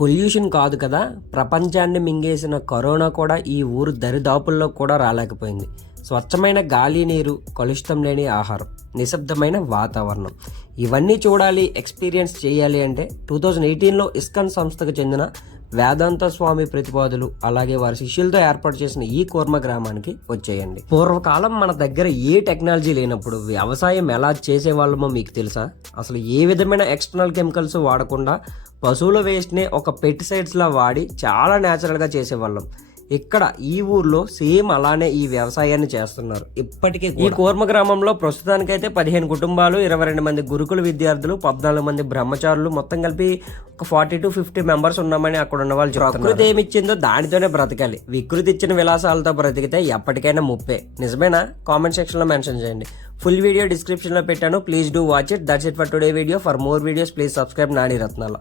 Pollution కాదు కదా, ప్రపంచాన్ని మింగేసిన కరోనా కూడా ఈ ఊరు దరిదాపుల్లో కూడా రాలేకపోయింది. స్వచ్ఛమైన గాలి, నీరు, కలుషితం లేని ఆహారం, నిశ్శబ్దమైన వాతావరణం, ఇవన్నీ చూడాలి, ఎక్స్పీరియన్స్ చేయాలి అంటే 2018లో ఇస్కాన్ సంస్థకు చెందిన వేదాంత స్వామి ప్రతిపాదులు అలాగే వారి శిష్యులతో ఏర్పాటు చేసిన ఈ కూర్మ గ్రామానికి వచ్చేయండి. పూర్వకాలం మన దగ్గర ఏ టెక్నాలజీ లేనప్పుడు వ్యవసాయం ఎలా చేసేవాళ్ళమో మీకు తెలుసా? అసలు ఏ విధమైన ఎక్స్టర్నల్ కెమికల్స్ వాడకుండా పశువుల వేస్ట్నే ఒక పెస్టిసైడ్స్ లా వాడి చాలా న్యాచురల్గా చేసేవాళ్ళం. ఇక్కడ ఈ ఊర్లో సేమ్ అలానే ఈ వ్యవసాయాన్ని చేస్తున్నారు ఇప్పటికీ. ఈ కూర్మ గ్రామంలో ప్రస్తుతానికైతే 15 కుటుంబాలు, 22 మంది గురుకుల విద్యార్థులు, 14 మంది బ్రహ్మచారులు, మొత్తం కలిపి ఒక 40 to 50 మెంబర్స్ ఉన్నామని అక్కడ ఉన్న వాళ్ళు చెప్తున్నారు. ప్రకృతి ఏమిచ్చిందో దానితోనే బ్రతకాలి, వికృతి ఇచ్చిన విలాసాలతో బ్రతికితే ఎప్పటికైనా ముప్పే. నిజమేనా? కామెంట్ సెక్షన్ లో మెన్షన్ చేయండి. ఫుల్ వీడియో డిస్క్రిప్షన్ లో పెట్టాను, please do watch it. That's it for today video. For more videos please subscribe Nani రత్నాల.